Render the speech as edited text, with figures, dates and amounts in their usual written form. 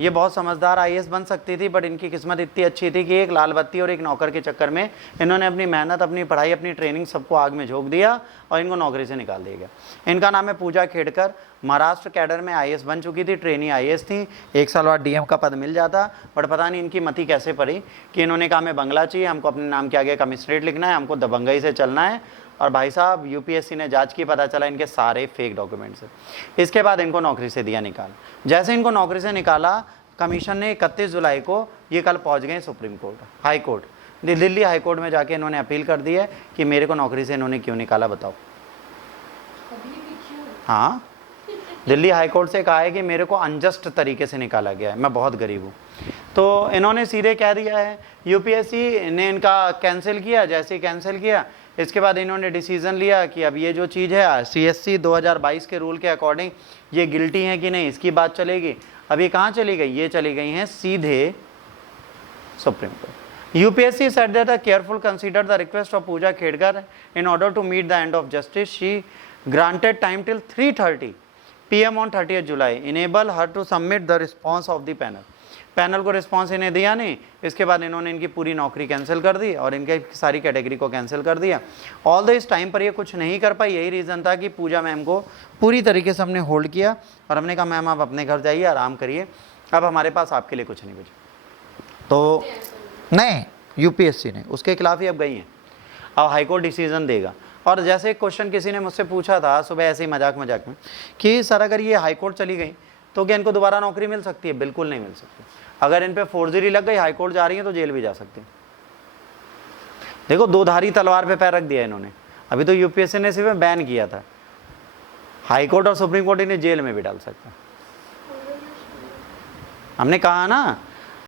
ये बहुत समझदार आईएएस बन सकती थी, बट इनकी किस्मत इतनी अच्छी थी कि एक लाल बत्ती और एक नौकर के चक्कर में इन्होंने अपनी मेहनत, अपनी पढ़ाई, अपनी ट्रेनिंग सबको आग में झोंक दिया और इनको नौकरी से निकाल दिया गया। इनका नाम है पूजा खेड़कर। महाराष्ट्र कैडर में आईएएस बन चुकी थी, ट्रेनी आईएएस थी। 1 साल बाद डीएम का पद मिल जाता, बट पता नहीं इनकी मति कैसे पड़ी कि इन्होंने कहा हमें बंगला चाहिए, हमको अपने नाम के आगे कमिश्नरेट लिखना है, हमको दबंगई से चलना है। और भाई साहब यूपीएससी ने जांच की, पता चला इनके सारे फेक डॉक्यूमेंट्स हैं। इसके बाद इनको नौकरी से दिया निकाल। जैसे इनको नौकरी से निकाला, कमीशन ने 31 जुलाई को, ये कल पहुंच गए supreme court, high court, Delhi high court में जाके इन्होंने अपील कर दी है कि मेरे को नौकरी से इन्होंने क्यों निकाला, बताओ। हाँ, दिल्ली हाई कोर्ट से कहा है कि मेरे को अनजस्ट तरीके से निकाला गया है, मैं बहुत गरीब हूँ। तो इन्होंने सीधे कह दिया है, यूपीएससी ने इनका कैंसिल किया। जैसे ही कैंसिल किया, इसके बाद इन्होंने डिसीजन लिया कि अब ये जो चीज़ है सीएससी 2022 के रूल के अकॉर्डिंग ये गिल्टी है कि नहीं, इसकी बात चलेगी। अब ये कहाँ चली गई, ये चली गई हैं सीधे supreme court. UPSC said that the careful considered the request of Pooja Khedkar in order to meet the end of justice. She granted time till 3:30 PM on 30th July. Enable her to submit the response of the panel. Panel को response इन्हें दिया नहीं, इसके बाद इन्होंने इनकी पूरी नौकरी कैंसिल कर दी और इनके सारी कैटेगरी को कैंसिल कर दिया। ऑल द इस टाइम पर ये कुछ नहीं कर पाई। यही रीज़न था कि पूजा मैम को पूरी तरीके से हमने होल्ड किया और हमने कहा मैम आप अपने घर जाइए, आराम करिए, अब हमारे पास आपके लिए कुछ नहीं बचा। तो नहीं, यूपीएससी ने उसके खिलाफ ही अब गई हैं। अब हाईकोर्ट डिसीजन देगा। और जैसे एक क्वेश्चन किसी ने मुझसे पूछा था सुबह ऐसे ही मजाक में कि सर अगर ये हाईकोर्ट चली गई तो क्या इनको दोबारा नौकरी मिल सकती है? बिल्कुल नहीं मिल सकती। अगर इन पे फोर्जरी लग गई, हाईकोर्ट जा रही है तो जेल भी जा सकती है। देखो, दो धारी तलवार पे पैर रख दिया इन्होंने। अभी तो यूपीएससी ने सिर्फ बैन किया था, हाईकोर्ट और सुप्रीम कोर्ट इन्हें जेल में भी डाल सकता। हमने कहा ना